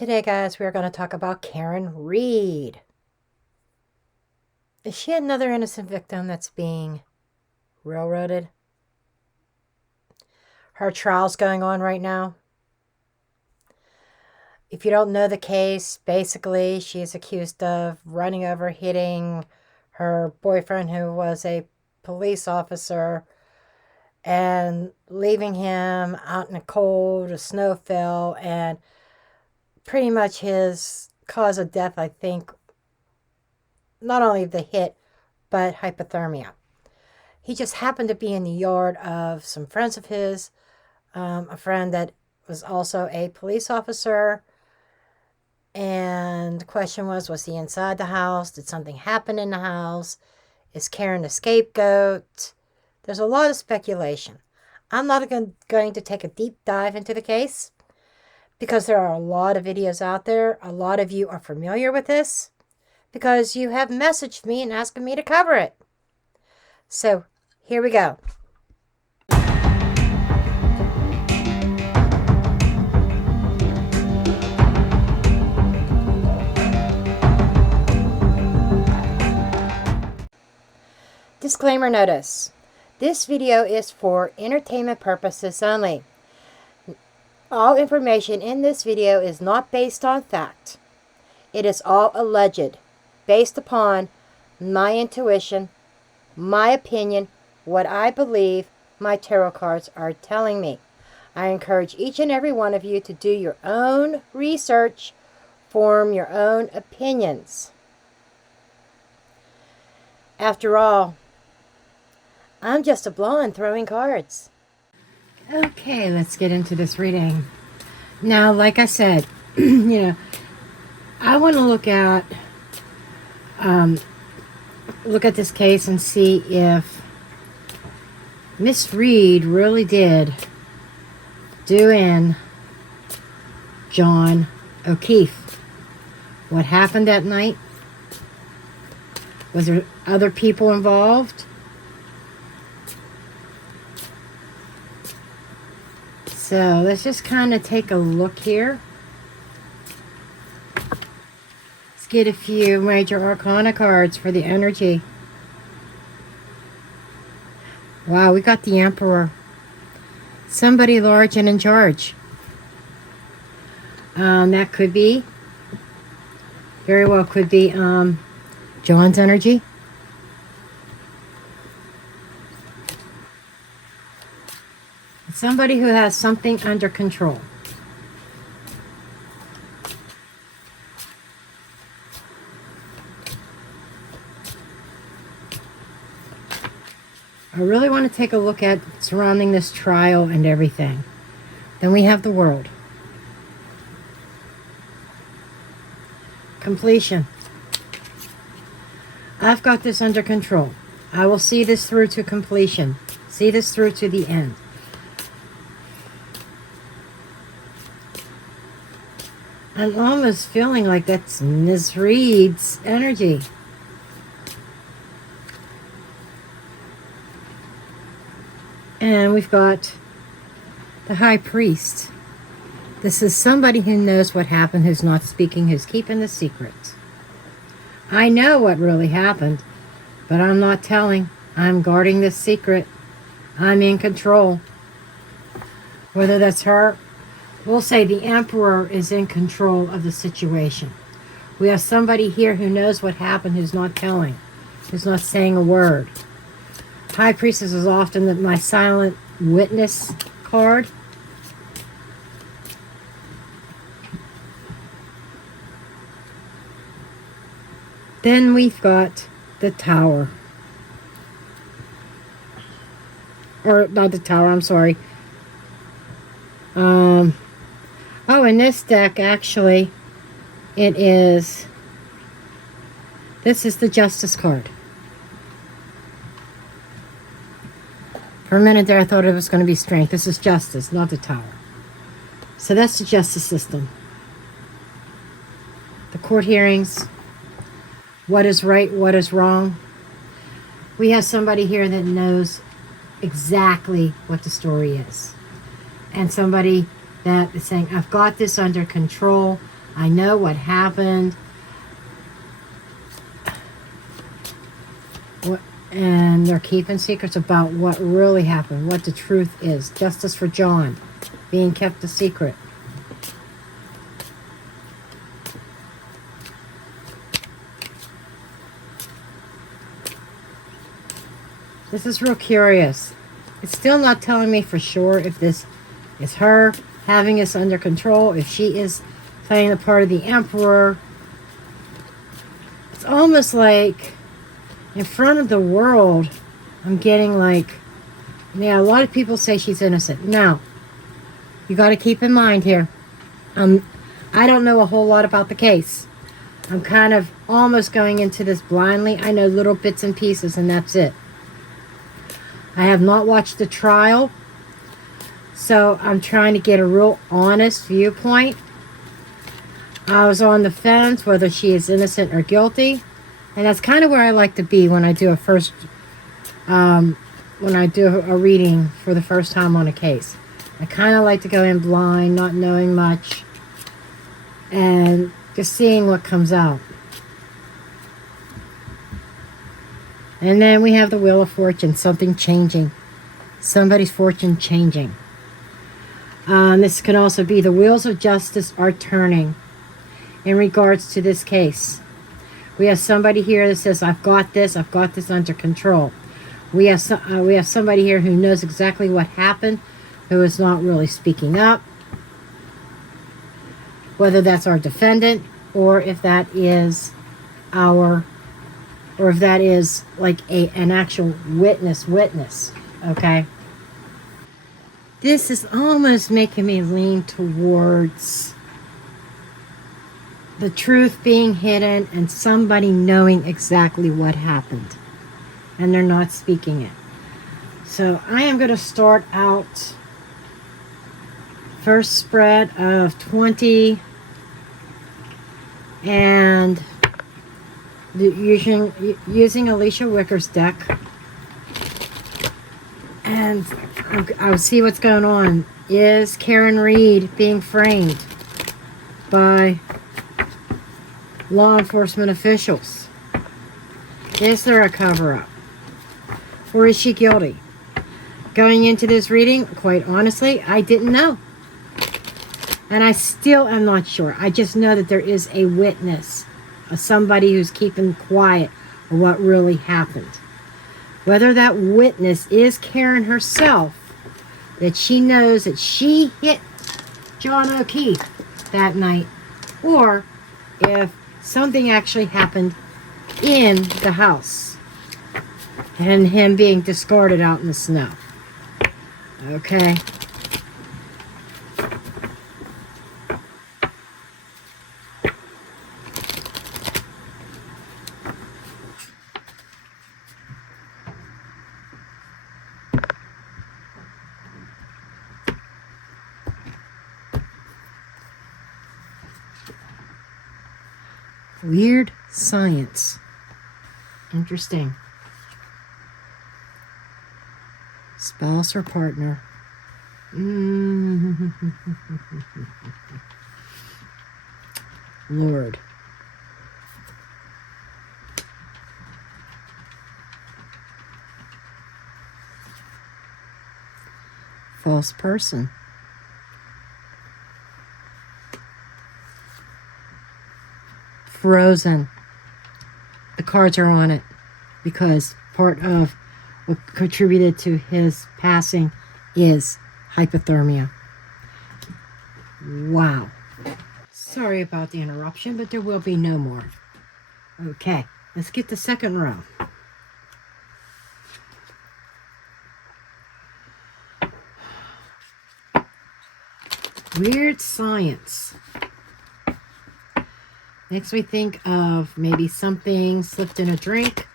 Today, guys, we are going to talk about Karen Reed. Is she another innocent victim that's being railroaded? Her trial's going on right now. If you don't know the case, basically, she is accused of running over, hitting her boyfriend, who was a police officer, and leaving him out in the cold. The snow fell, and pretty much his cause of death, I think, not only the hit, but hypothermia. He just happened to be in the yard of some friends of his, a friend that was also a police officer. And the question was he inside the house? Did something happen in the house? Is Karen the scapegoat? There's a lot of speculation. I'm not going to take a deep dive into the case because there are a lot of videos out there. A lot of you are familiar with this because you have messaged me and asking me to cover it. So here we go. Disclaimer notice. This video is for entertainment purposes only. All information in this video is not based on fact. It is all alleged, based upon my intuition, my opinion, what I believe my tarot cards are telling me. I encourage each and every one of you to do your own research, form your own opinions. After all, I'm just a blonde throwing cards. Okay, let's get into this reading. Now, like I said, I want to look at this case and see if Miss Reed really did do in John O'Keefe. What happened that night? Was there other people involved? So let's just kind of take a look here. Let's get a few major arcana cards for the energy. Wow, we got the Emperor. Somebody large and in charge. That could be, very well could be John's energy. Somebody who has something under control. I really want to take a look at surrounding this trial and everything. Then we have the World. Completion. I've got this under control. I will see this through to completion. See this through to the end. I'm almost feeling like that's Ms. Reed's energy. And we've got the High Priest. This is somebody who knows what happened, who's not speaking, who's keeping the secret. I know what really happened, but I'm not telling. I'm guarding this secret. I'm in control. Whether that's her, we'll say the Emperor is in control of the situation. We have somebody here who knows what happened, who's not telling, who's not saying a word. High Priestess is often my silent witness card. Then we've got the Tower. Or not the Tower, I'm sorry. Oh, in this deck, actually, this is the Justice card. For a minute there, I thought it was going to be Strength. This is Justice, not the Tower. So that's the justice system. The court hearings. What is right, what is wrong. We have somebody here that knows exactly what the story is. And somebody that is saying, I've got this under control. I know what happened. And they're keeping secrets about what really happened, what the truth is. Justice for John, being kept a secret. This is real curious. It's still not telling me for sure if this is her having this under control, if she is playing the part of the Emperor. It's almost like in front of the world, I'm getting like, yeah, a lot of people say she's innocent. Now, you got to keep in mind here, I don't know a whole lot about the case. I'm kind of almost going into this blindly. I know little bits and pieces, and that's it. I have not watched the trial, so I'm trying to get a real honest viewpoint. I was on the fence whether she is innocent or guilty. And that's kind of where I like to be when I do a reading for the first time on a case. I kind of like to go in blind, not knowing much, and just seeing what comes out. And then we have the Wheel of Fortune, something changing. Somebody's fortune changing. This can also be the wheels of justice are turning in regards to this case. We have somebody here that says, I've got this under control. We have somebody here who knows exactly what happened, who is not really speaking up. Whether that's our defendant, or if that is like an actual witness, okay? This is almost making me lean towards the truth being hidden and somebody knowing exactly what happened and they're not speaking it. So I am going to start out first spread of 20 and using Alicia Wicker's deck, and I'll see what's going on. Is Karen Reed being framed by law enforcement officials? Is there a cover-up? Or is she guilty? Going into this reading, quite honestly, I didn't know. And I still am not sure. I just know that there is a witness, somebody who's keeping quiet of what really happened. Whether that witness is Karen herself, that she knows that she hit John O'Keefe that night, or if something actually happened in the house and him being discarded out in the snow. Okay. Weird science. Interesting. Spouse or partner. Lord. False person. Frozen. The cards are on it because part of what contributed to his passing is hypothermia. Wow. Sorry about the interruption, but there will be no more. Okay, let's get the second row. Weird science. Makes me think of maybe something slipped in a drink.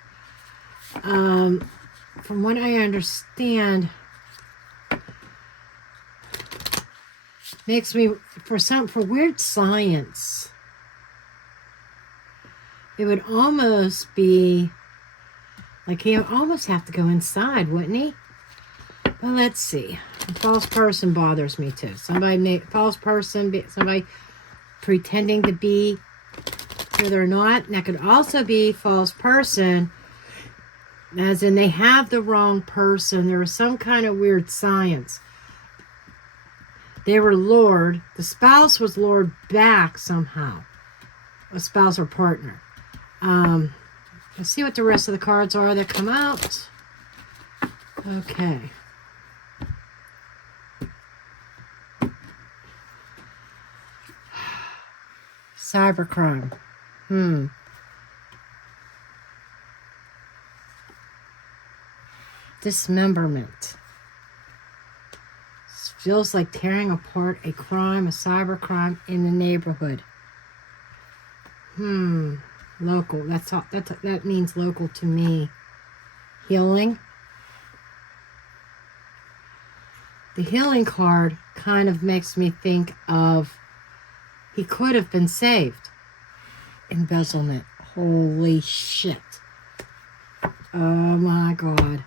From what I understand, makes me, for weird science, it would almost be like he would almost have to go inside, wouldn't he? Well, let's see. A false person bothers me too. False person, somebody pretending to be who they're not. And that could also be false person, as in they have the wrong person. There was some kind of weird science. They were lured. The spouse was lured back somehow. A spouse or partner. Let's see what the rest of the cards are that come out. Okay. Cybercrime. Dismemberment. This feels like tearing apart a crime, a cybercrime in the neighborhood. Local. That means local to me. Healing. The healing card kind of makes me think of he could have been saved. Embezzlement. Holy shit. Oh my God.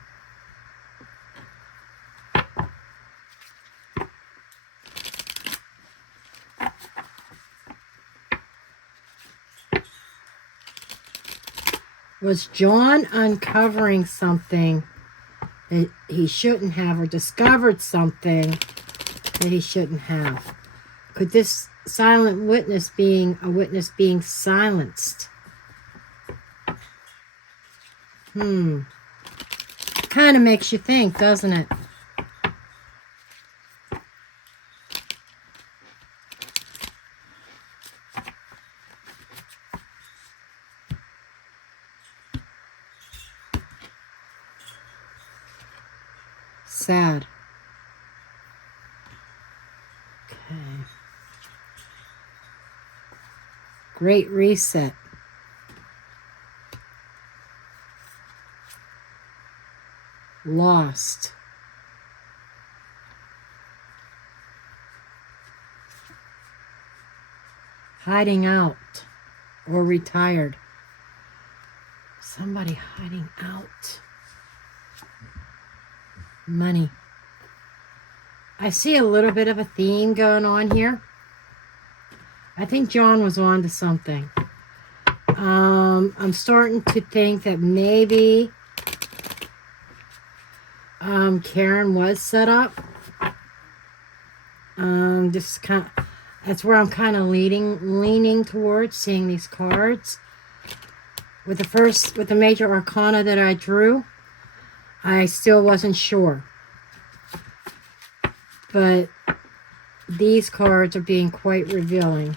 Was John uncovering something that he shouldn't have, or discovered something that he shouldn't have? Could this silent witness being a witness being silenced? Kind of makes you think, doesn't it? Sad. Okay. Great reset. Lost. Hiding out or retired. Somebody hiding out. Money. I see a little bit of a theme going on here. I think John was on to something. I'm starting to think that maybe Karen was set up. Just kind of, that's where I'm kind of leaning towards, seeing these cards. With the major arcana that I drew, I still wasn't sure. But these cards are being quite revealing.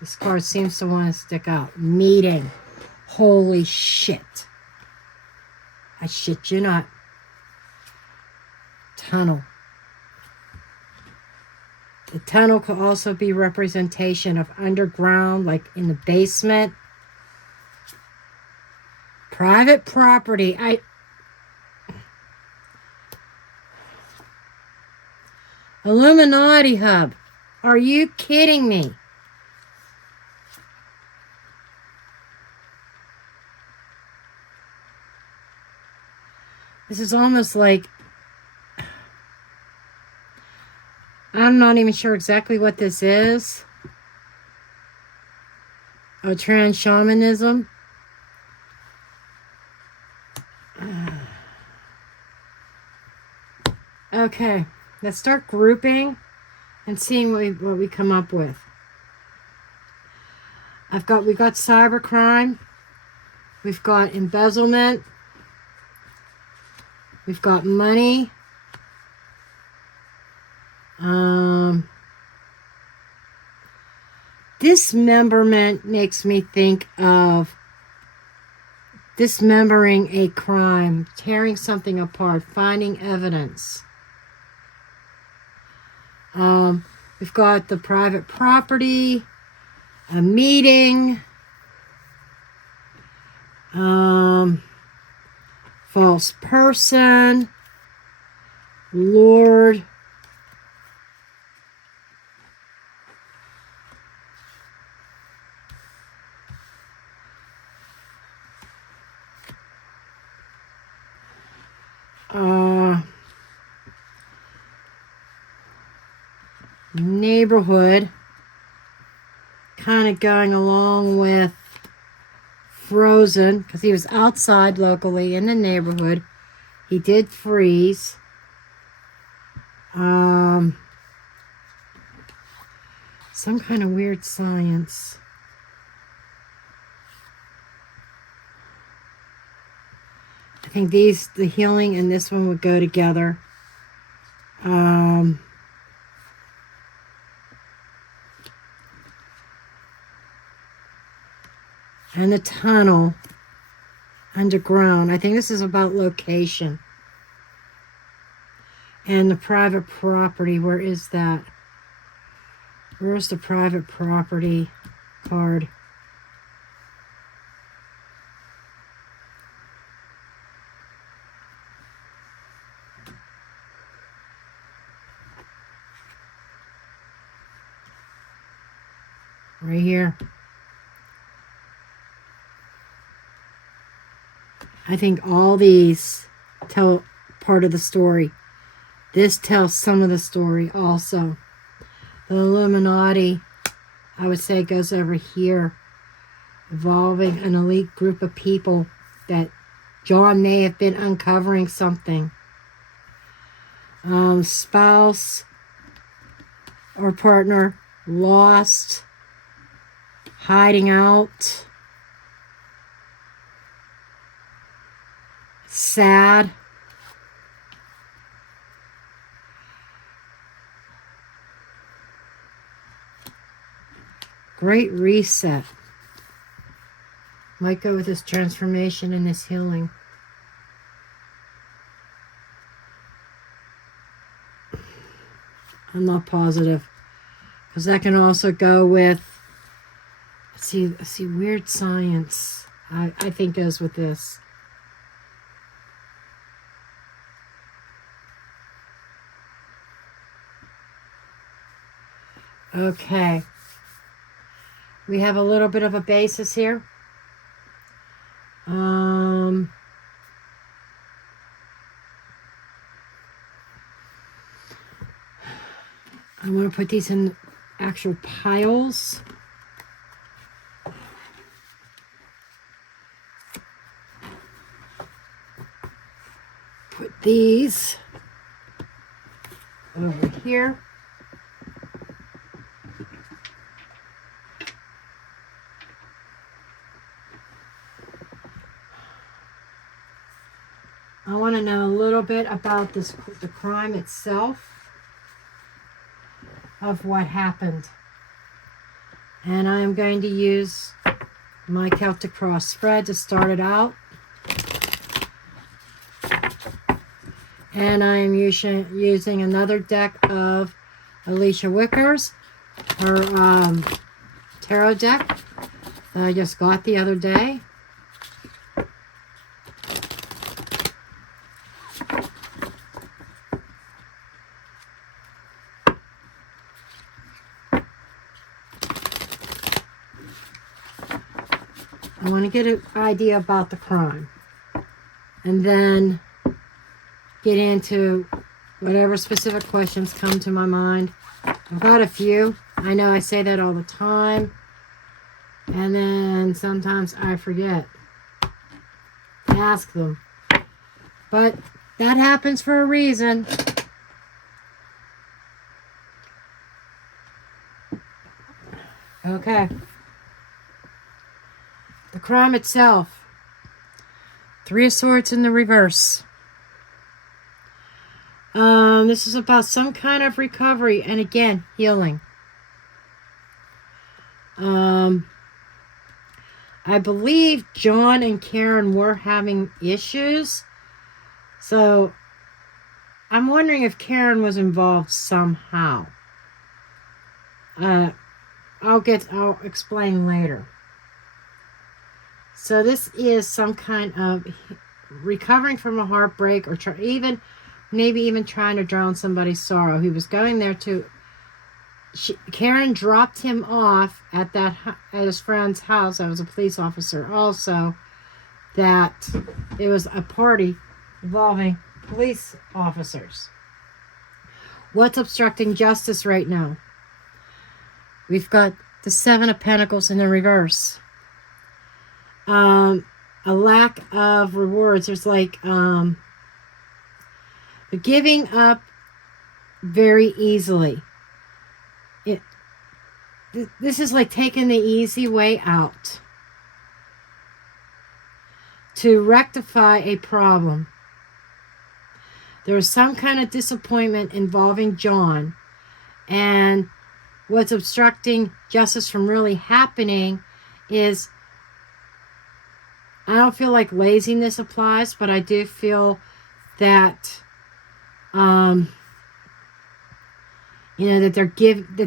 This card seems to want to stick out. Meeting. Holy shit. I shit you not. Tunnel. The tunnel could also be representation of underground, like in the basement. Private property. Illuminati hub. Are you kidding me? This is almost like, I'm not even sure exactly what this is. Oh, trans shamanism. Okay, let's start grouping and seeing what we come up with. We got cybercrime. We've got embezzlement. We've got money. Dismemberment makes me think of dismembering a crime, tearing something apart, finding evidence. We've got the private property, a meeting, false person, Lord. neighborhood, kind of going along with frozen, because he was outside locally in the neighborhood. He did freeze. Some kind of weird science. I think the healing and this one would go together. And the tunnel underground. I think this is about location. And the private property. Where is that? Where's the private property card? Right here. I think all these tell part of the story. This tells some of the story also. The Illuminati, I would say, goes over here. Involving an elite group of people that John may have been uncovering something. Spouse or partner lost, hiding out, sad. Great reset. Might go with this transformation and this healing. I'm not positive. Because that can also go with, let's see, weird science. I think goes with this. Okay. We have a little bit of a basis here. I want to put these in actual piles. Put these over here. I want to know a little bit about the crime itself, of what happened. And I am going to use my Celtic Cross spread to start it out. And I am using another deck of Alicia Wicker's, her tarot deck that I just got the other day. I want to get an idea about the crime, and then get into whatever specific questions come to my mind. I've got a few. I know I say that all the time, and then sometimes I forget to ask them. But that happens for a reason. Okay. The crime itself. Three of Swords in the reverse. This is about some kind of recovery and, again, healing. I believe John and Karen were having issues. So I'm wondering if Karen was involved somehow. I'll explain later. So this is some kind of recovering from a heartbreak, or maybe even trying to drown somebody's sorrow. He was going there to... Karen dropped him off at his friend's house. I was a police officer also. That it was a party involving police officers. What's obstructing justice right now? We've got the Seven of Pentacles in the reverse. A lack of rewards. There's like giving up very easily. This is like taking the easy way out to rectify a problem. There's some kind of disappointment involving John, and what's obstructing justice from really happening is, I don't feel like laziness applies, but I do feel that that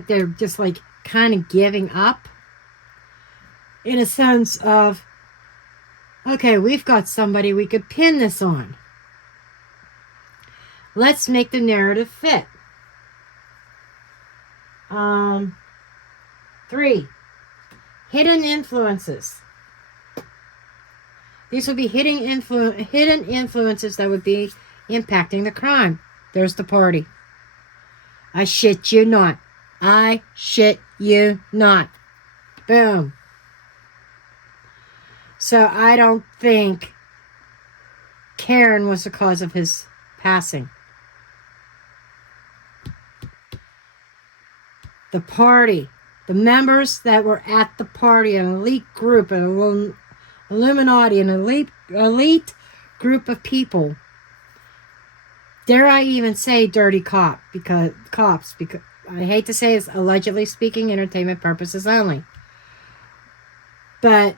they're just like kind of giving up, in a sense of, okay, we've got somebody we could pin this on. Let's make the narrative fit. 3, hidden influences. These would be hidden influences that would be impacting the crime. There's the party. I shit you not. I shit you not. Boom. So I don't think Karen was the cause of his passing. The party, the members that were at the party, an elite group, an Illuminati, an elite group of people. Dare I even say dirty cops, because I hate to say it's allegedly speaking, entertainment purposes only. But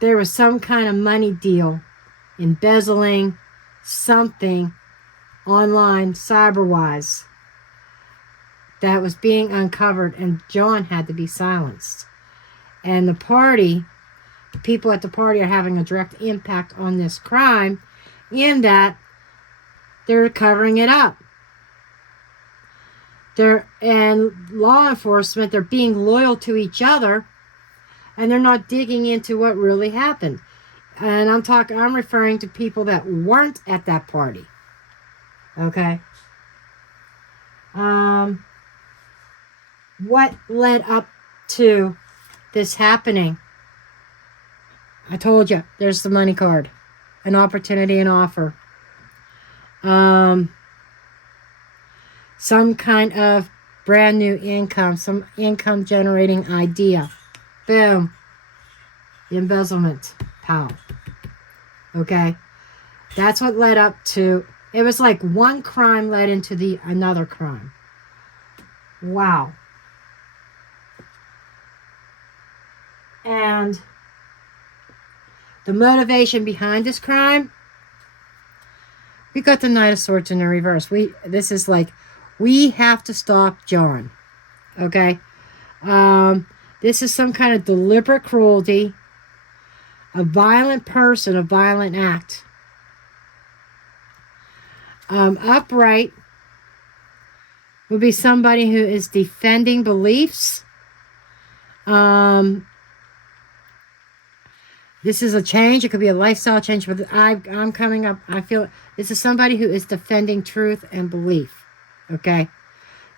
there was some kind of money deal, embezzling something online, cyber-wise, that was being uncovered, and John had to be silenced. And the party, the people at the party are having a direct impact on this crime, in that they're covering it up. And law enforcement, they're being loyal to each other, and they're not digging into what really happened. And I'm referring to people that weren't at that party. Okay? What led up to this happening? I told you, there's the money card. An opportunity, an offer. Some kind of brand new income, some income generating idea. Boom. The embezzlement. Pow. Okay? That's what led up to, it was like one crime led into another crime. Wow. And the motivation behind this crime, we got the Knight of Swords in the reverse. This is like, we have to stop John. Okay? This is some kind of deliberate cruelty, a violent person, a violent act. Upright would be somebody who is defending beliefs. This is a change. It could be a lifestyle change, but I'm coming up. I feel this is somebody who is defending truth and belief. Okay?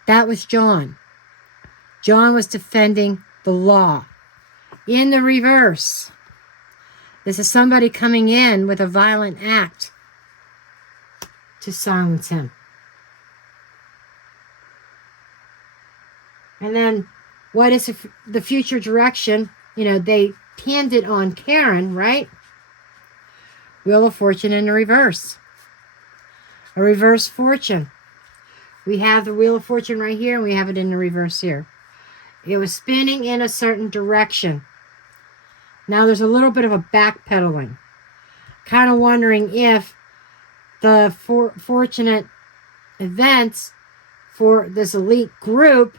That was John. John was defending the law. In the reverse, this is somebody coming in with a violent act to silence him. And then, what is the future direction? They pinned it on Karen, right? Wheel of Fortune in the reverse. A reverse fortune. We have the Wheel of Fortune right here, and we have it in the reverse here. It was spinning in a certain direction. Now there's a little bit of a backpedaling. Kind of wondering if the fortunate events for this elite group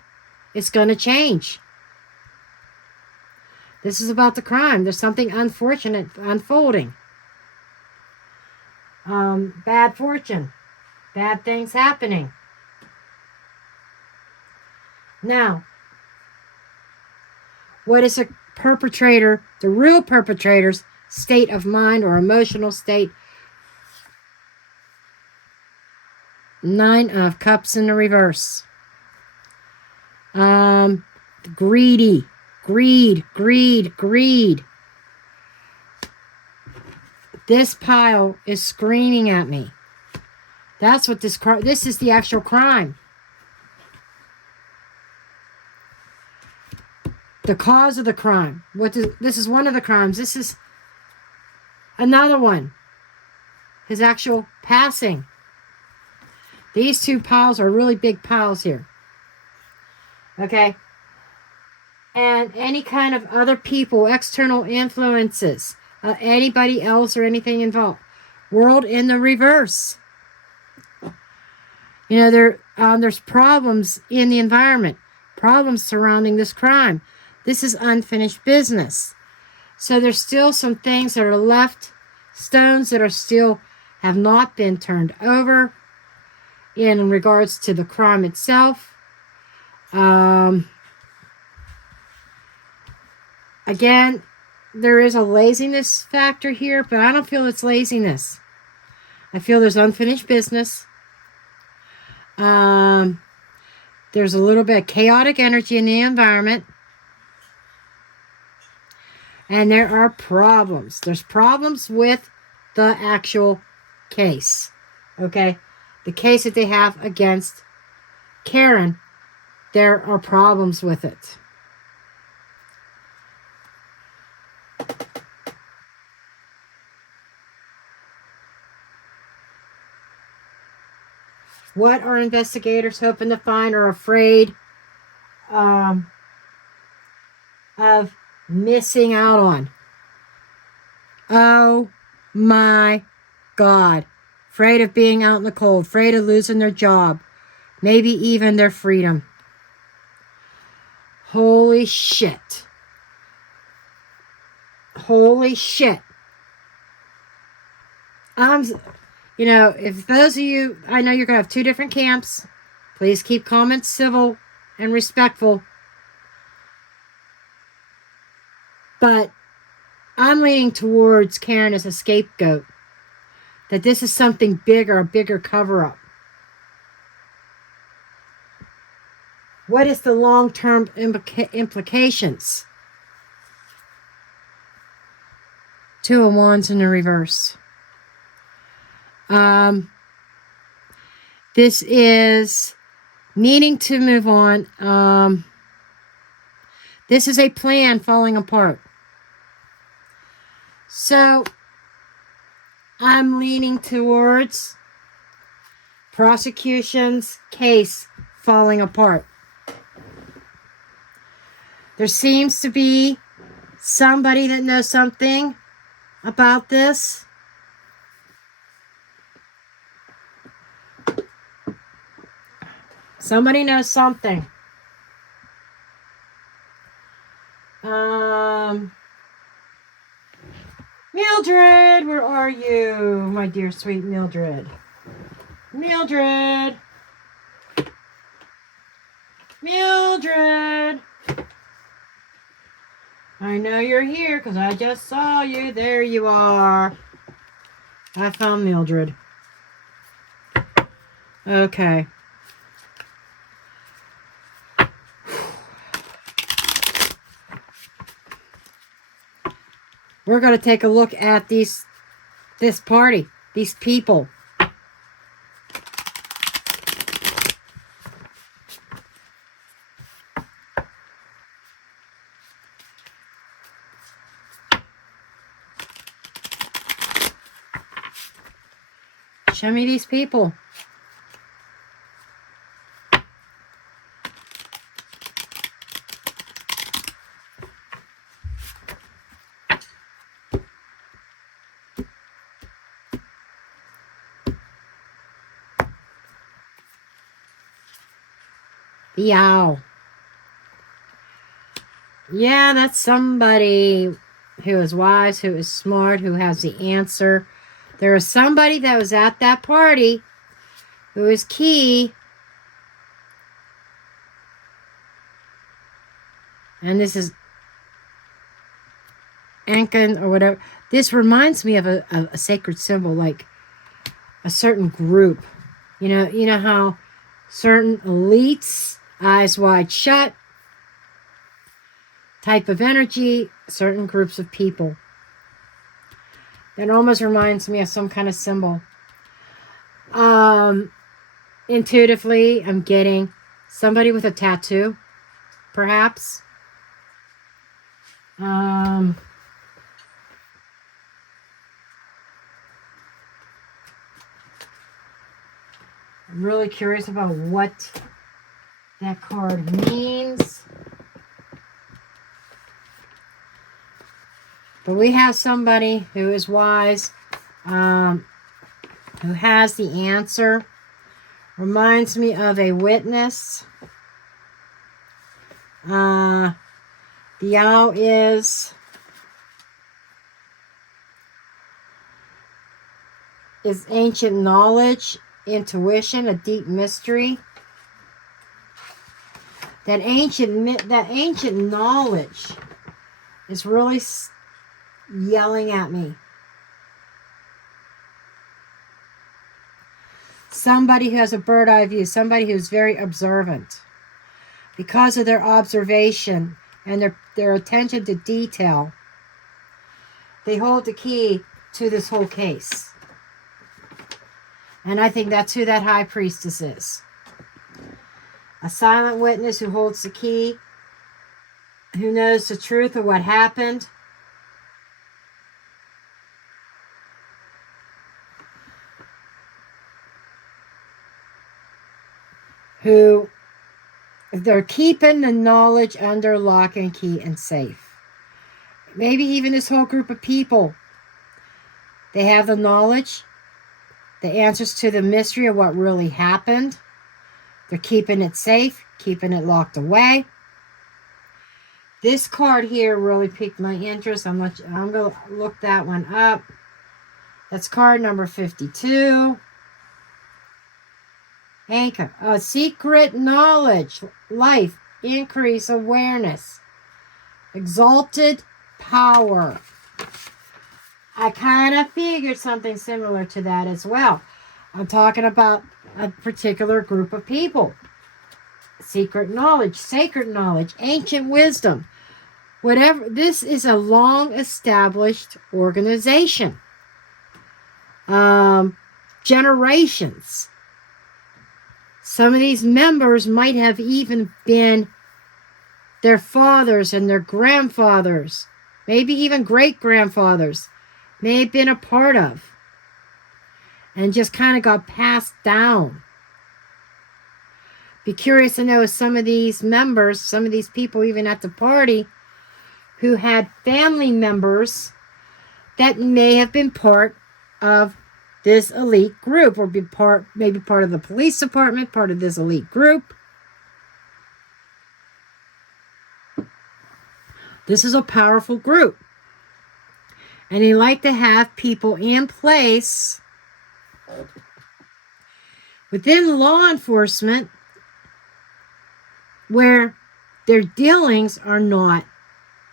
is going to change. This is about the crime. There's something unfortunate unfolding. Bad fortune. Bad things happening. Now, what is a perpetrator, the real perpetrator's state of mind or emotional state? 9 of Cups in the reverse. Greedy. Greed, greed, greed. This pile is screaming at me. That's what this is the actual crime. The cause of the crime. This is one of the crimes. This is another one. His actual passing. These two piles are really big piles here. Okay? And any kind of other people, external influences, anybody else or anything involved. World in the reverse. You know, there's problems in the environment. Problems surrounding this crime. This is unfinished business. So there's still some things that are left. Stones that are still have not been turned over in regards to the crime itself. Again, there is a laziness factor here, but I don't feel it's laziness. I feel there's unfinished business. There's a little bit of chaotic energy in the environment. And there are problems. There's problems with the actual case. Okay? The case that they have against Karen, there are problems with it. What are investigators hoping to find or afraid of missing out on? Oh my God. Afraid of being out in the cold. Afraid of losing their job. Maybe even their freedom. Holy shit. Holy shit. You know, if those of you, I know you're going to have two different camps. Please keep comments civil and respectful. But I'm leaning towards Karen as a scapegoat. That this is something bigger, a bigger cover-up. What is the long-term implications? Two of Wands in the reverse. This is needing to move on. This is a plan falling apart. So, I'm leaning towards prosecution's case falling apart. There seems to be somebody that knows something about this. Somebody knows something. Mildred, where are you? My dear sweet Mildred. Mildred. Mildred. I know you're here because I just saw you. There you are. I found Mildred. Okay. We're going to take a look at this party, these people. Show me these people. The owl. Yeah, that's somebody who is wise, who is smart, who has the answer. There is somebody that was at that party who is key. And this is Ankin or whatever. This reminds me of a sacred symbol, like a certain group. You know how certain elites eyes wide shut, type of energy, certain groups of people. That almost reminds me of some kind of symbol. Intuitively, I'm getting somebody with a tattoo, perhaps. I'm really curious about what that card means. But we have somebody who is wise, who has the answer. Reminds me of a witness. The owl is ancient knowledge, intuition, a deep mystery. That ancient knowledge is really yelling at me. Somebody who has a bird's eye view, somebody who's very observant. Because of their observation and their attention to detail, they hold the key to this whole case. And I think that's who that high priestess is. A silent witness who holds the key, who knows the truth of what happened, who they're keeping the knowledge under lock and key and safe. Maybe even this whole group of people, they have the knowledge, the answers to the mystery of what really happened. They're keeping it safe, keeping it locked away. This card here really piqued my interest. I'm going to look that one up. That's card number 52. Anchor. Secret knowledge. Life. Increase awareness. Exalted power. I kind of figured something similar to that as well. I'm talking about a particular group of people. Secret knowledge, sacred knowledge, ancient wisdom. Whatever. This is a long-established organization. Generations. Some of these members might have even been their fathers and their grandfathers, maybe even great-grandfathers, may have been a part of, and just kind of got passed down. Be curious to know if some of these members, some of these people even at the party, who had family members that may have been part of this elite group, or maybe part of the police department, part of this elite group. This is a powerful group. And they like to have people in place within law enforcement where their dealings are not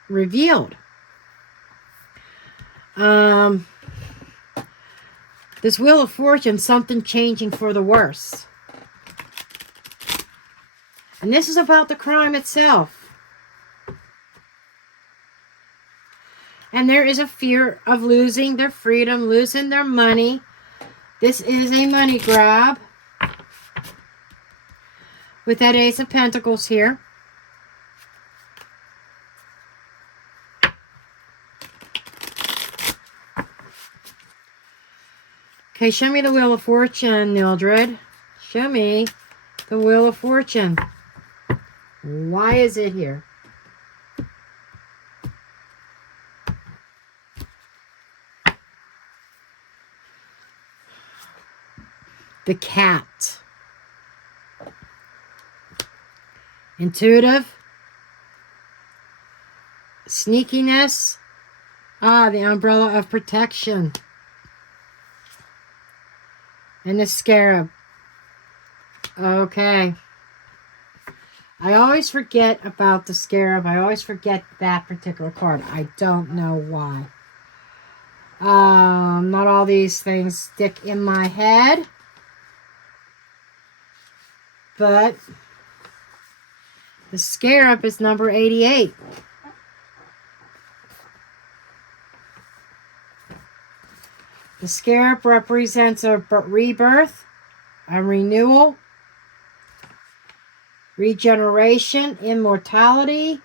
revealed. This Wheel of Fortune, something changing for the worse. And this is about the crime itself. And there is a fear of losing their freedom, losing their money. This is a money grab. With that Ace of Pentacles here. Okay, show me the Wheel of Fortune, Mildred. Show me the Wheel of Fortune. Why is it here? The Cat. Intuitive. Sneakiness. The Umbrella of Protection. And the Scarab. Okay. I always forget about the Scarab. I always forget that particular card. I don't know why. Not all these things stick in my head. But The scarab is number 88. The scarab represents a rebirth, a renewal, regeneration, immortality,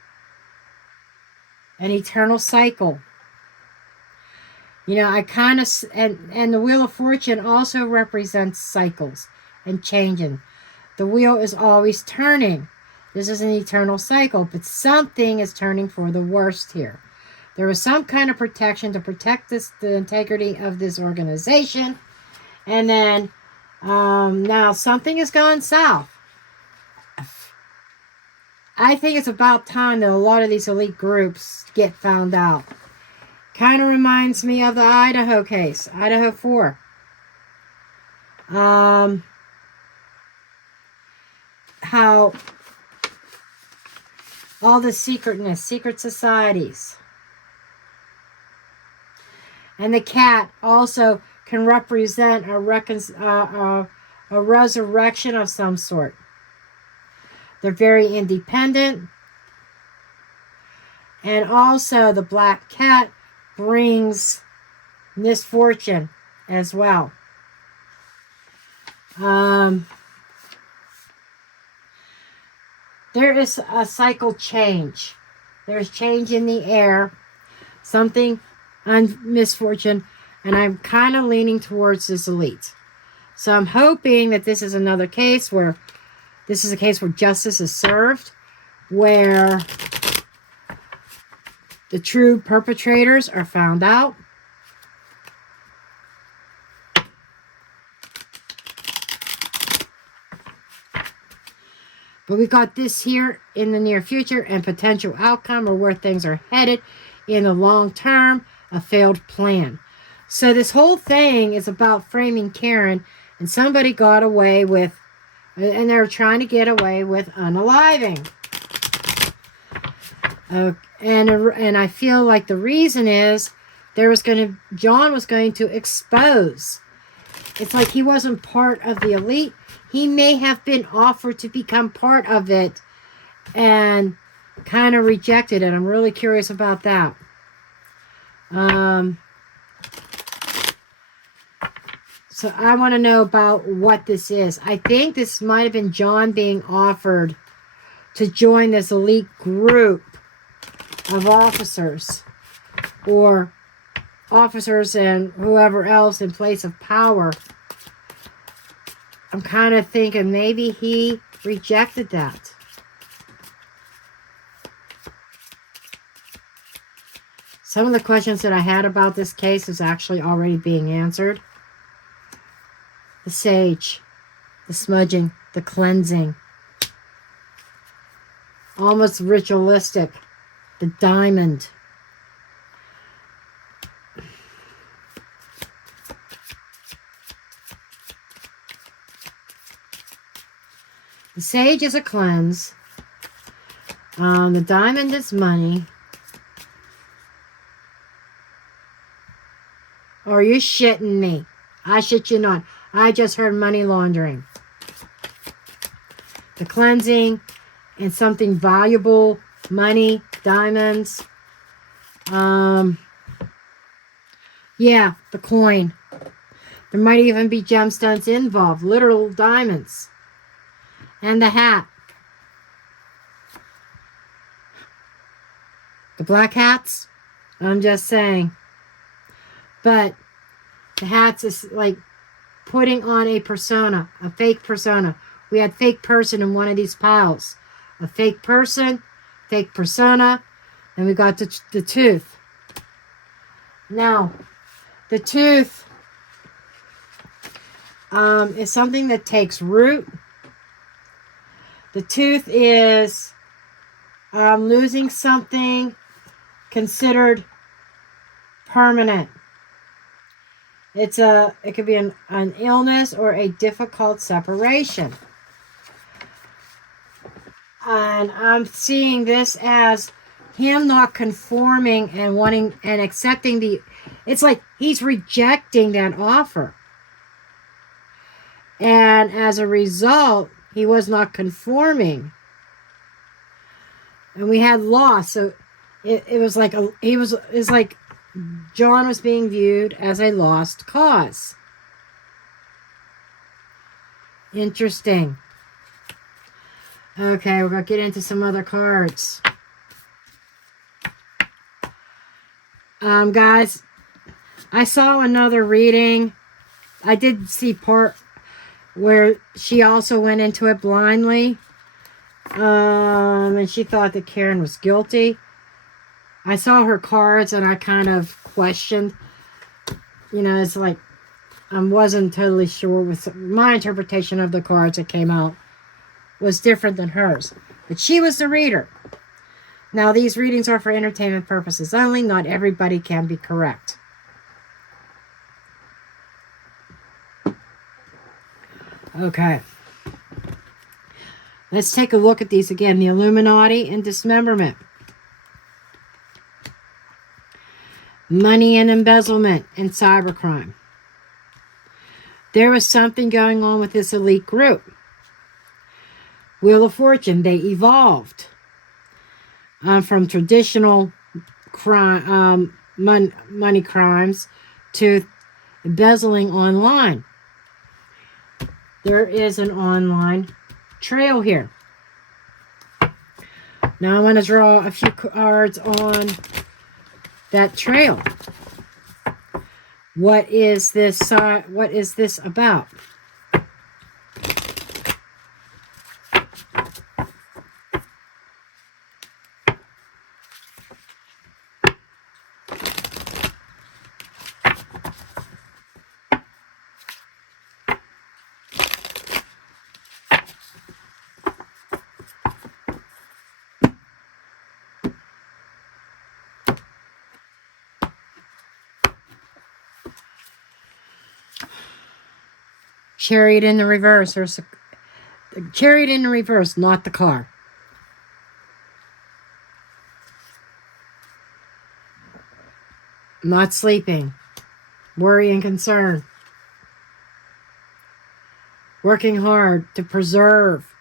an eternal cycle. You know, I kind of, and the Wheel of Fortune also represents cycles and changing. The wheel is always turning. This is an eternal cycle, but something is turning for the worst here. There was some kind of protection to protect the integrity of this organization. And then now something has gone south. I think it's about time that a lot of these elite groups get found out. Kind of reminds me of the Idaho case, Idaho 4. How all the secretness, secret societies. And the cat also can represent a resurrection of some sort. They're very independent. And also the black cat brings misfortune as well. There is a cycle change. There's change in the air. Something on misfortune. And I'm kind of leaning towards this elite. So I'm hoping that this is another case where this is a case where justice is served. Where the true perpetrators are found out. But we got this here in the near future and potential outcome or where things are headed in the long term, a failed plan. So this whole thing is about framing Karen, and somebody got away with, and they're trying to get away with unaliving. And I feel like the reason is John was going to expose. It's like he wasn't part of the elite. He may have been offered to become part of it and kind of rejected it. I'm really curious about that. So I want to know about what this is. I think this might have been John being offered to join this elite group of officers, or officers and whoever else in place of power. I'm kind of thinking maybe he rejected that. Some of the questions that I had about this case is actually already being answered. The sage, the smudging, the cleansing. Almost ritualistic. The diamond. The sage is a cleanse. The diamond is money. Are you shitting me? I shit you not. I just heard money laundering. The cleansing and something valuable. Money, diamonds. Yeah, the coin. There might even be gemstones involved. Literal diamonds. And the hat. The black hats? I'm just saying. But the hats is like putting on a persona. A fake persona. We had fake person in one of these piles. A fake person. Fake persona. And we got the tooth. Now, the tooth is something that takes root. The tooth is losing something considered permanent. It could be an illness or a difficult separation. And I'm seeing this as him not conforming and wanting and accepting it's like he's rejecting that offer. And as a result, he was not conforming. And we had loss. So it was like it's like John was being viewed as a lost cause. Interesting. Okay, we're going to get into some other cards. Guys, I saw another reading. I did see part where she also went into it blindly. And she thought that Karen was guilty. I saw her cards and I kind of questioned. You know, it's like I wasn't totally sure with my interpretation of the cards that came out was different than hers. But she was the reader. Now, these readings are for entertainment purposes only. Not everybody can be correct. Okay. Let's take a look at these again. The Illuminati and dismemberment. Money and embezzlement and cybercrime. There was something going on with this elite group. Wheel of Fortune, they evolved from traditional crime, money crimes to embezzling online. There is an online trail here. Now I want to draw a few cards on that trail. What is this? What is this about? Chariot in the reverse, or chariot in the reverse, not the car. Not sleeping, worry and concern, working hard to preserve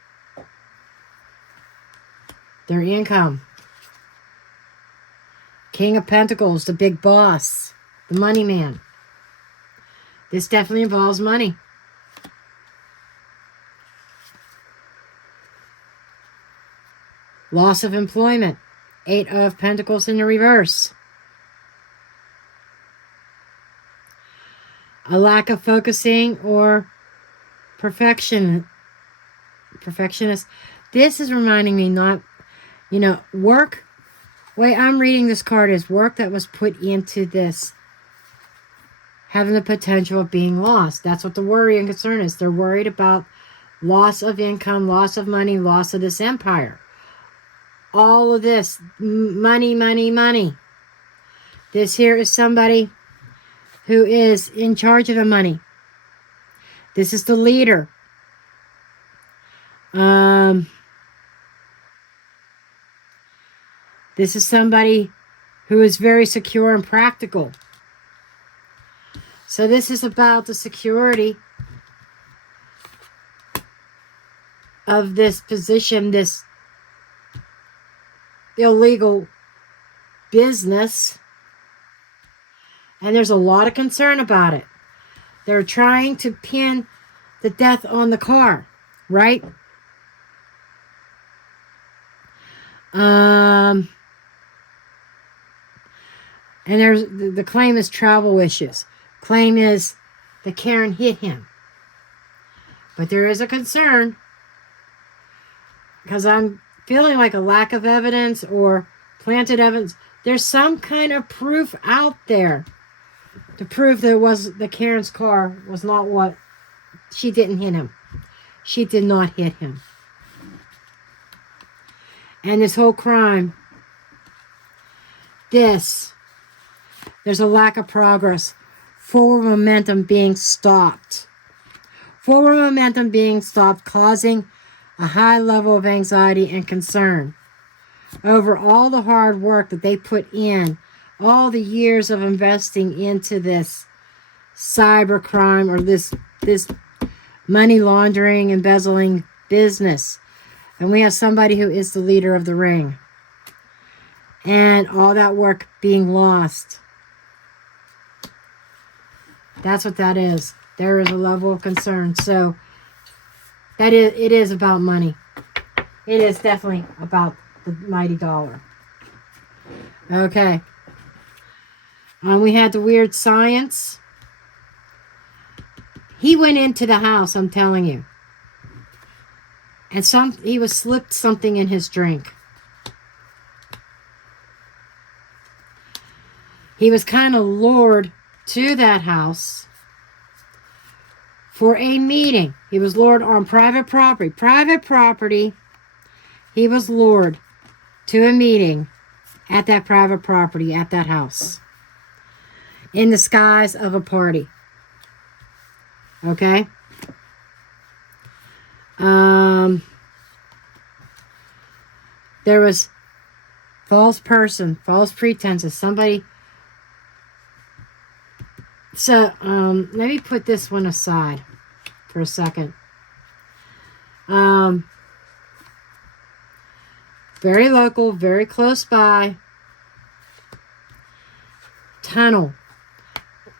their income. King of Pentacles, the big boss, the money man. This definitely involves money. Loss of employment. 8 of Pentacles in the reverse. A lack of focusing or perfectionist. This is reminding me not, work. Way I'm reading this card is work that was put into this having the potential of being lost. That's what the worry and concern is. They're worried about loss of income, loss of money, loss of this empire. All of this, money, money, money. This here is somebody who is in charge of the money. This is the leader. This is somebody who is very secure and practical. So this is about the security of this position, this illegal business, and there's a lot of concern about it. They're trying to pin the death on the car, right? And there's the claim is travel issues. Claim is that Karen hit him, but there is a concern because I'm feeling like a lack of evidence or planted evidence. There's some kind of proof out there to prove there was the Karen's car was not what she didn't hit him. She did not hit him. And this whole crime, there's a lack of progress. Forward momentum being stopped. Forward momentum being stopped, causing a high level of anxiety and concern over all the hard work that they put in, all the years of investing into this cybercrime or this money laundering, embezzling business. And we have somebody who is the leader of the ring. and all that work being lost. That's what that is. There is a level of concern. So it is about money. It is definitely about the mighty dollar. Okay. We had the weird science. He went into the house, I'm telling you. And he was slipped something in his drink. He was kind of lured to that house for a meeting. He was lured on private property. Private property. He was lured to a meeting at that private property, at that house, in the skies of a party. Okay? There was false pretenses. Somebody. So, let me put this one aside for a second. Very local, very close by. Tunnel.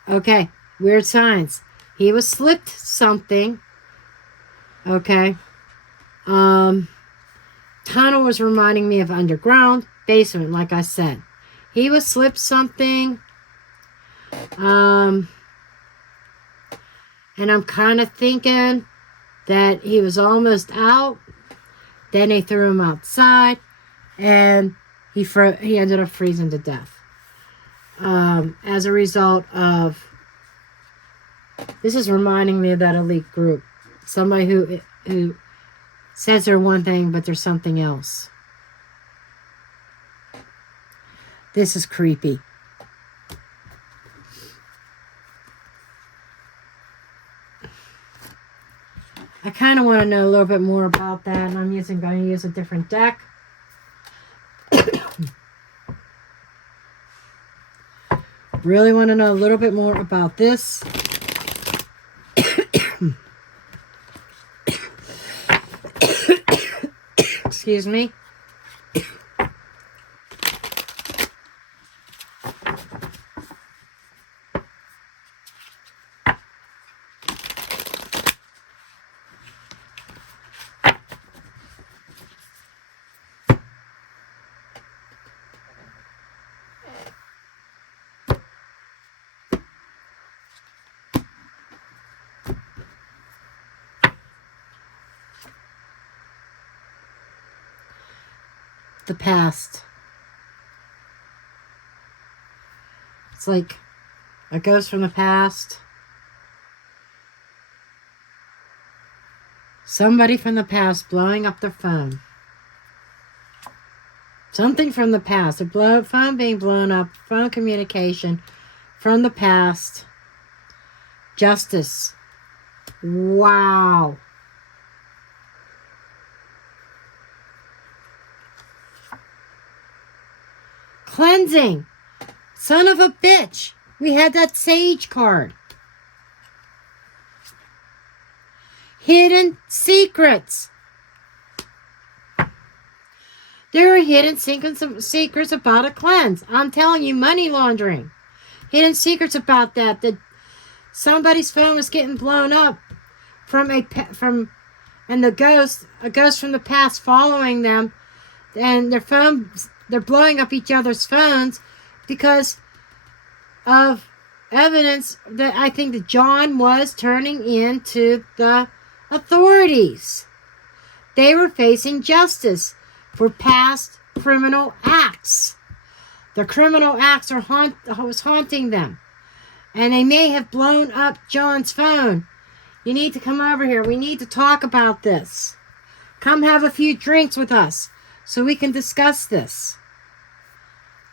Okay, weird signs. He was slipped something. Okay. Tunnel was reminding me of underground. Basement, like I said. He was slipped something. And I'm kind of thinking that he was almost out. Then they threw him outside. And he ended up freezing to death. As a result of... This is reminding me of that elite group. Somebody who says they're one thing, but they're something else. This is creepy. I kind of want to know a little bit more about that, and I'm going to use a different deck. Really want to know a little bit more about this. Excuse me. The past. It's like a ghost from the past. Somebody from the past blowing up their phone. Something from the past. A phone being blown up. Phone communication from the past. Justice. Wow. Cleansing. Son of a bitch. We had that sage card. Hidden secrets. There are hidden secrets about a cleanse. I'm telling you, money laundering. Hidden secrets about that. That somebody's phone was getting blown up and a ghost from the past following them, and they're blowing up each other's phones because of evidence that I think that John was turning into the authorities. They were facing justice for past criminal acts. The criminal acts was haunting them. And they may have blown up John's phone. You need to come over here. We need to talk about this. Come have a few drinks with us so we can discuss this.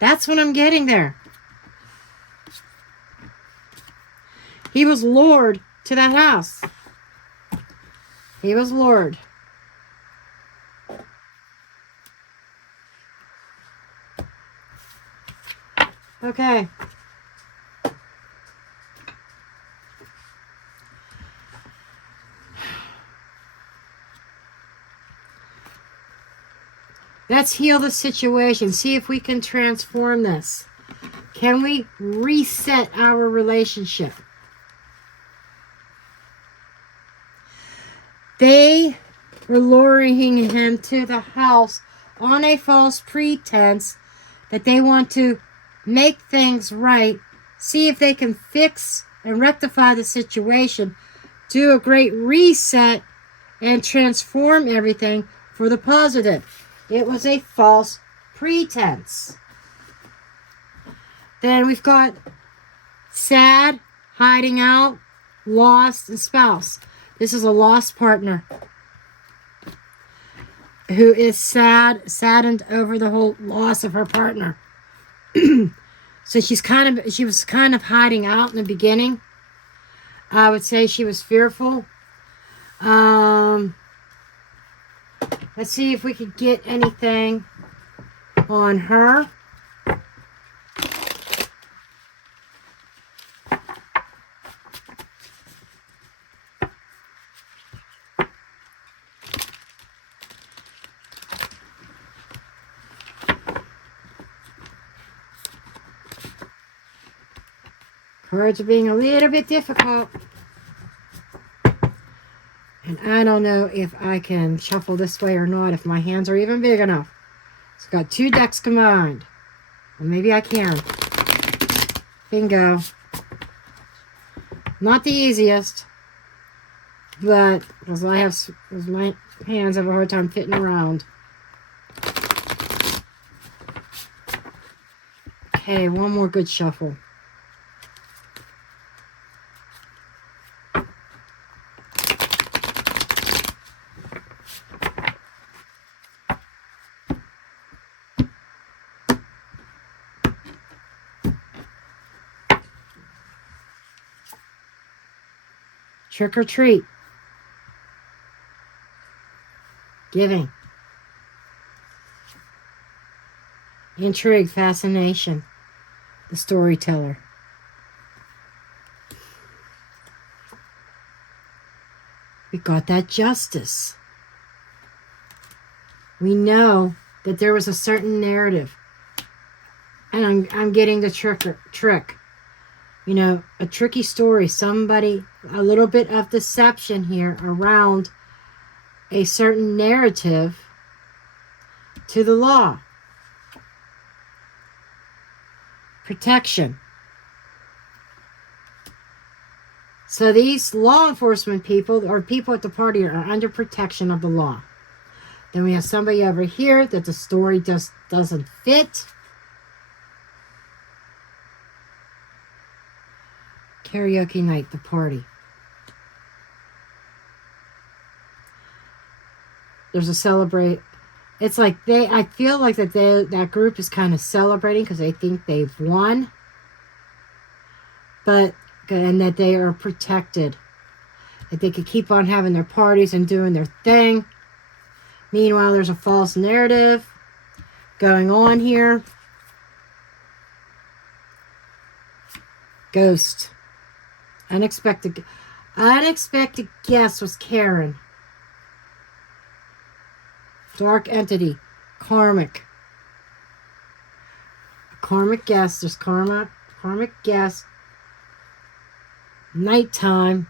That's what I'm getting there. He was lured to that house. He was lured. Okay. Let's heal the situation. See if we can transform this. Can we reset our relationship? They were luring him to the house on a false pretense that they want to make things right, see if they can fix and rectify the situation, do a great reset, and transform everything for the positive. It was a false pretense. Then we've got sad, hiding out, lost, and spouse. This is a lost partner who is saddened over the whole loss of her partner. So she was kind of hiding out in the beginning. I would say she was fearful. Let's see if we could get anything on her. Cards are being a little bit difficult. And I don't know if I can shuffle this way or not, if my hands are even big enough. It's got 2 decks combined. Well, maybe I can. Bingo. Not the easiest. But, because my hands have a hard time fitting around. Okay, one more good shuffle. Trick or treat. Giving. Intrigue, fascination. The storyteller. We got that justice. We know that there was a certain narrative. And I'm getting the trick. You know, a tricky story. Somebody, a little bit of deception here around a certain narrative to the law. Protection. So these law enforcement people, or people at the party, are under protection of the law. Then we have somebody over here that the story just doesn't fit. Karaoke night, the party. There's a celebrate. It's like I feel like that group is kind of celebrating because they think they've won. And that they are protected. That they could keep on having their parties and doing their thing. Meanwhile, there's a false narrative going on here. Ghost. Unexpected guest was Karen. Dark entity. Karmic. Karmic guest. There's karmic guest. Nighttime.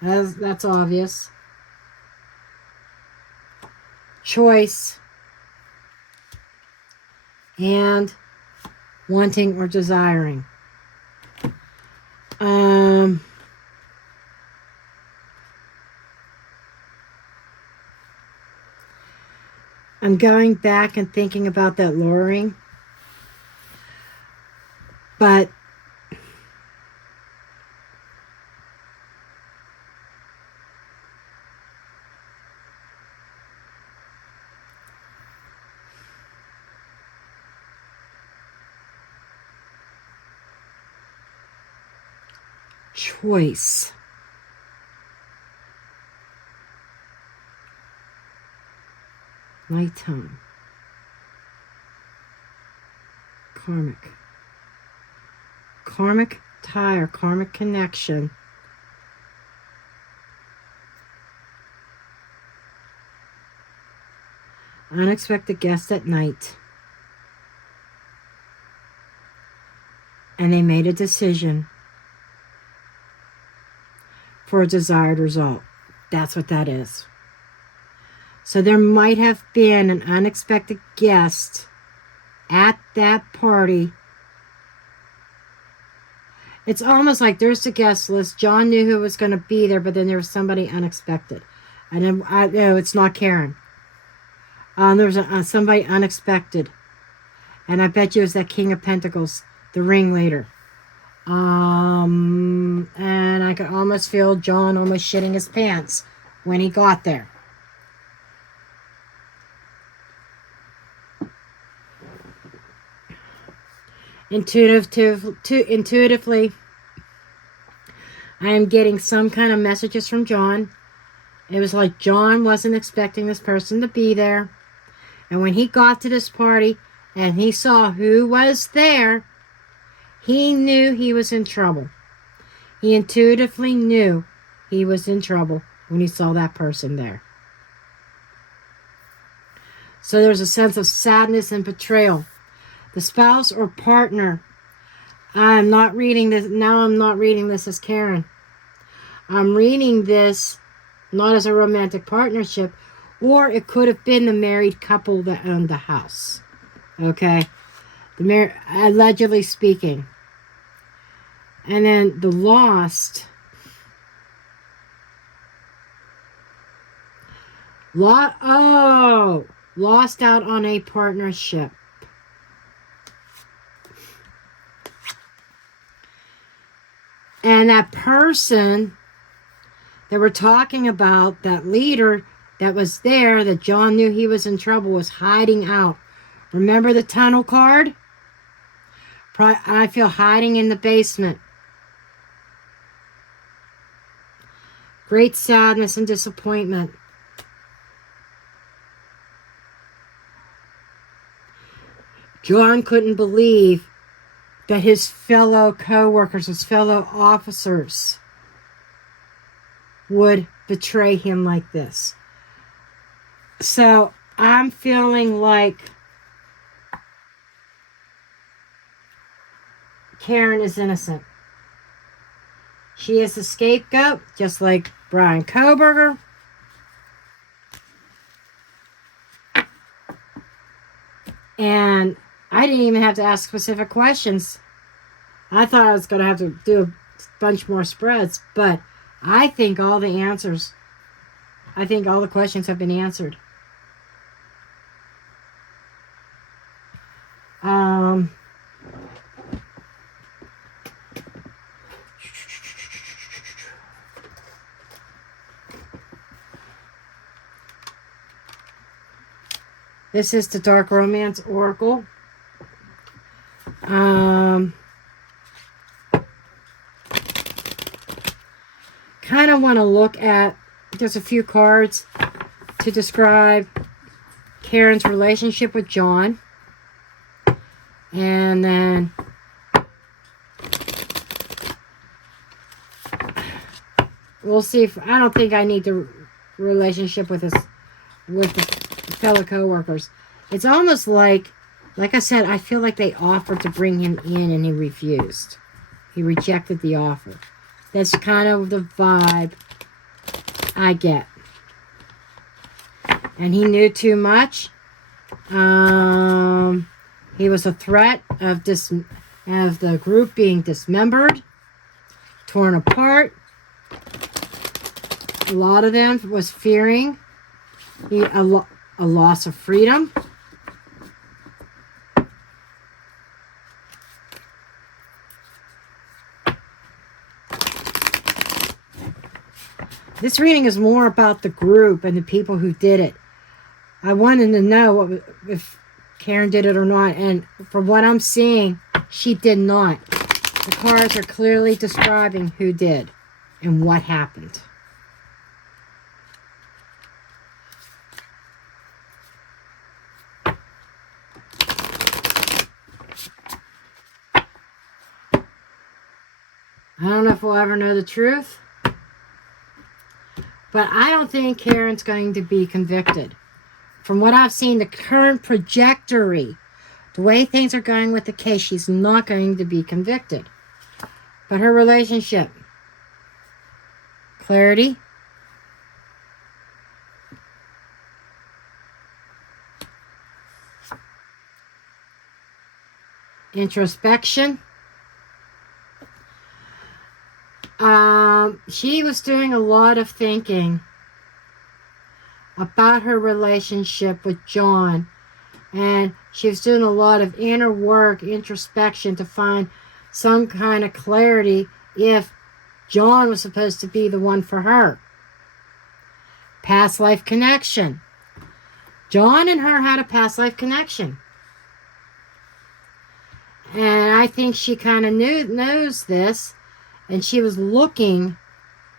That's obvious. Choice. And wanting or desiring. I'm going back and thinking about that luring. But choice. Nighttime. Karmic. Karmic tie or karmic connection. unexpected guest at night. And they made a decision for a desired result. That's what that is. So there might have been an unexpected guest at that party. It's almost like there's the guest list. John knew who was going to be there, but then there was somebody unexpected. And then, no, it's not Karen. There was somebody unexpected. And I bet you it was that King of Pentacles, the ringleader. And I could almost feel John almost shitting his pants when he got there. Intuitively, I am getting some kind of messages from John. It was like John wasn't expecting this person to be there. And when he got to this party and he saw who was there, he knew he was in trouble. He intuitively knew he was in trouble when he saw that person there. So there's a sense of sadness and betrayal. The spouse or partner. I'm not reading this. Now I'm not reading this as Karen. I'm reading this not as a romantic partnership, or it could have been the married couple that owned the house. Okay? Allegedly speaking. And then the lost. Lost out on a partnership. And that person that we're talking about, that leader that was there, that John knew he was in trouble, was hiding out. Remember the tunnel card? I feel hiding in the basement. Great sadness and disappointment. John couldn't believe that his fellow co-workers, his fellow officers would betray him like this. So I'm feeling like Karen is innocent. She is the scapegoat, just like Brian Kohberger. And I didn't even have to ask specific questions. I thought I was going to have to do a bunch more spreads, but I think all the answers, I think all the questions have been answered. This is the Dark Romance Oracle. Kind of want to look at, there's a few cards to describe Karen's relationship with John. And then we'll see if, I don't think I need the relationship with the fellow co-workers. It's almost like I said, I feel like they offered to bring him in and he refused. He rejected the offer. That's kind of the vibe I get. And he knew too much. He was a threat of the group being dismembered, torn apart. A lot of them was fearing a loss of freedom. This reading is more about the group and the people who did it. I wanted to know if Karen did it or not, and from what I'm seeing, she did not. The cards are clearly describing who did and what happened. I don't know if we'll ever know the truth, but I don't think Karen's going to be convicted from what I've seen, the current trajectory, the way things are going with the case, she's not going to be convicted. But her relationship, clarity, introspection. She was doing a lot of thinking about her relationship with John, and she was doing a lot of inner work, introspection, to find some kind of clarity if John was supposed to be the one for her. Past life connection. John and her had a past life connection. And I think she kind of knows this, and she was looking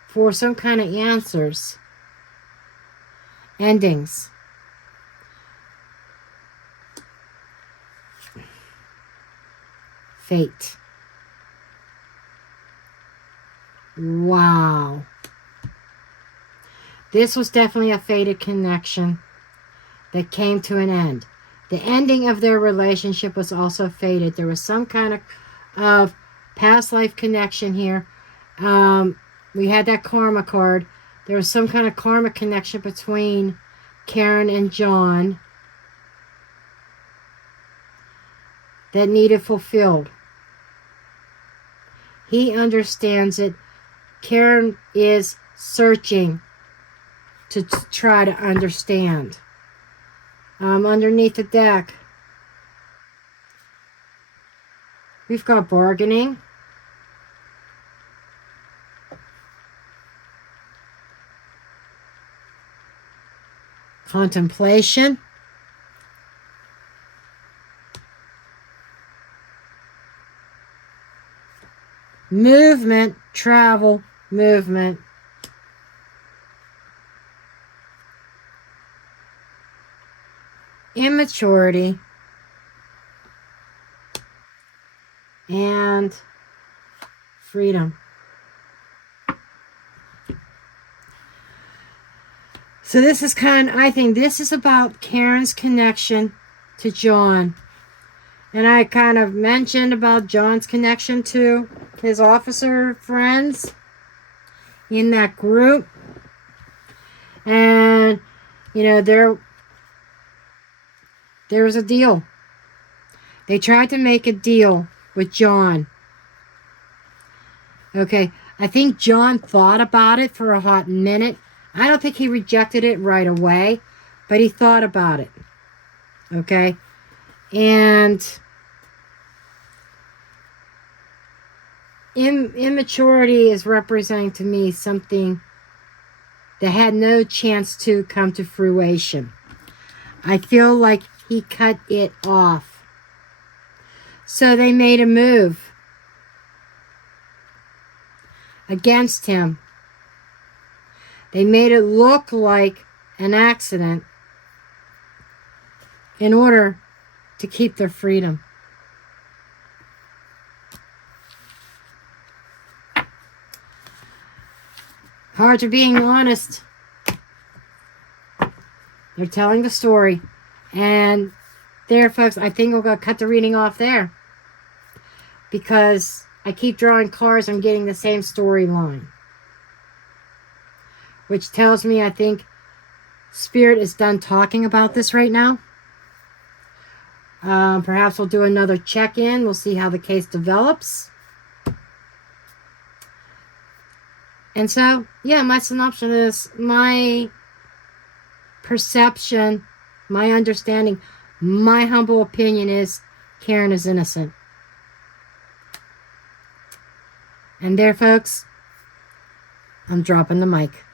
for some kind of answers. Endings. Fate. Wow. This was definitely a fated connection that came to an end. The ending of their relationship was also fated. There was some kind of past life connection here. We had that karma card. There was some kind of karma connection between Karen and John that needed fulfilled. He understands it. Karen is searching to try to understand. Underneath the deck, we've got bargaining, contemplation, movement, travel, movement, immaturity, and freedom. So this is I think this is about Karen's connection to John. And I kind of mentioned about John's connection to his officer friends in that group. And, you know, there was a deal. They tried to make a deal with John. Okay, I think John thought about it for a hot minute. I don't think he rejected it right away, but he thought about it. Okay, and immaturity is representing to me something that had no chance to come to fruition. I feel like he cut it off. So they made a move against him. They made it look like an accident in order to keep their freedom. Cards are being honest. They're telling the story. And there, folks, I think we're going to cut the reading off there. Because I keep drawing cards, I'm getting the same storyline. Which tells me I think Spirit is done talking about this right now. Perhaps we'll do another check-in. We'll see how the case develops. And so, yeah, my synopsis is my perception, my understanding, my humble opinion is Karen is innocent. And there, folks, I'm dropping the mic.